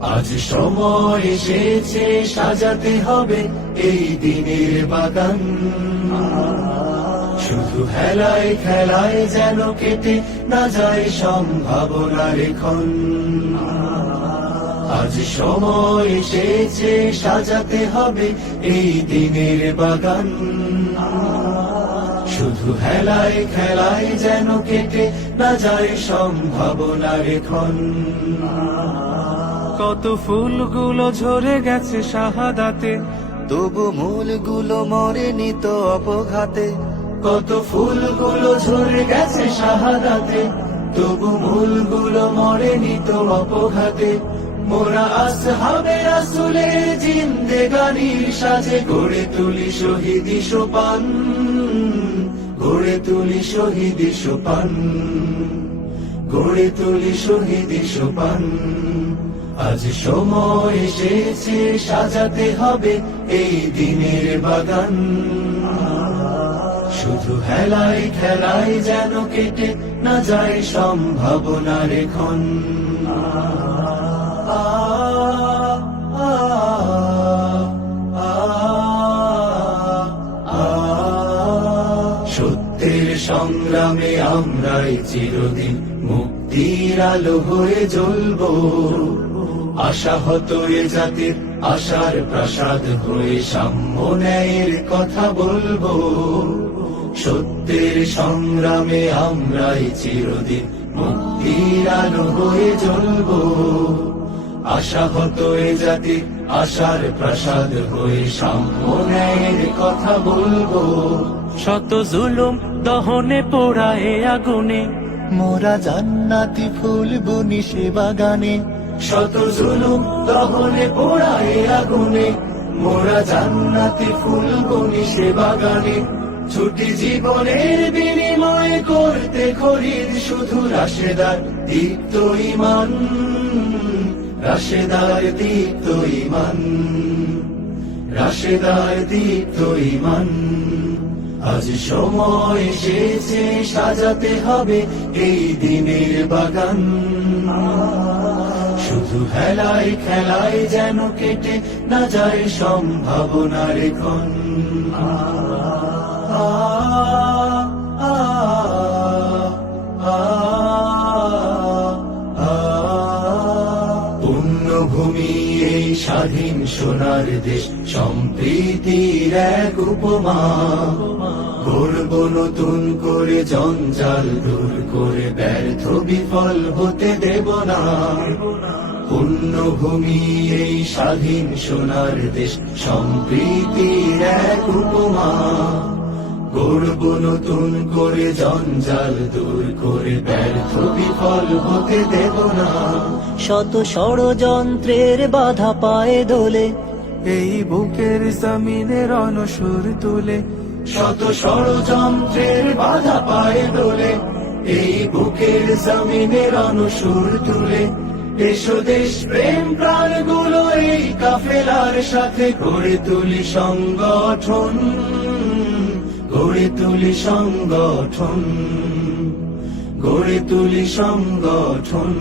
আজ সময় এসেছে সাজাতে হবে এই দিনের বাগান, শুধু হেলায় খেলায় যেন কেটে না যায় সম্ভাবনার ক্ষণ। আজ সময় এসেছে সাজাতে হবে এই দিনের বাগান, শুধু হেলায় খেলায় যেন কেটে না যায় সম্ভাবনার ক্ষণ। কত ফুলগুলো ঝরে গেছে শাহাদাতে, তবু মূলগুলো মরেনি তো অপঘাতে। কত ফুলগুলো ঝরে গেছে শাহাদাতে, তবু মূলগুলো মরেনি তো অপঘাতে। মোরা আসহাবে রাসূলের জিন্দেগানির সাজে গড়ে তুলি শহীদি সোপান, গড়ে তুলি শহীদি সোপান, গড়ে তুলি শহীদি সোপান। আজ সময় এসেছে সাজাতে হবে এই দিনের বাগান, শুধু হেলায় খেলায় যেন কেটে না যায় সম্ভাবনার ক্ষণ। সত্যের সংগ্রামে আমরাই চিরদিন মুক্তির আলো হয়ে জ্বলবো, আশাহত এ জাতির আশার প্রাসাদ হয়ে সাম্য ন্যায়ের কথা বলবো। সত্যের সংগ্রামে আমরাই চিরদিন মুক্তির আলো হয়ে জ্বলবো, আশাহত এ জাতির আশার প্রাসাদ হয়ে সাম্য ন্যায়ের কথা বলবো। শত জুলুম দহনে পোড়ায় আগুনে, মোরা জান্নাতি ফুল বুনি সে বাগানে। শত জুলুম দহনে পোড়ায় আগুনে, মোরা জান্নাতি ফুল বুনি সে বাগানে। ছুটি জীবনের বিনিময়ে করতে খরিদ শুধু রাশেদার দীপ্ত ঈমান, রাশেদার দীপ্ত ঈমান, রাশেদার দীপ্ত ঈমান। আজ সময় এসেছে সাজাতে হবে এই দিনের বাগান, শুধু হেলায় খেলায় যেন কেটে না যায় সম্ভাবনার ক্ষণ। পুণ্যভূমি এই স্বাধীন সোনার দেশ, সম্প্রীতির এক উপমা। গড়ব নতুন করে জঞ্জাল দূর করে, ব্যর্থ বিফল হতে দেব না। পুণ্যভূমি এই স্বাধীন সোনার দেশ, সম্প্রীতির এক উপমা। গড়ব নতুন করে জঞ্জাল দূর করে, ব্যর্থ বিফল হতে দেব না। শত ষড়যন্ত্রের বাধা পায়ে দোলে, এই বুকের জমিনে রণসুর তুলে। শত ষড়যন্ত্রের বাধা পায়ে দোলে, এই বুকের জমিনে রণসুর তুলে। এসো দেশ প্রেম প্রাণগুলো এই কাফেলার সাথে গড়ে তুলি সংগঠন, গড়ে তুলি সংগঠন, গড়ে তুলি সংগঠন।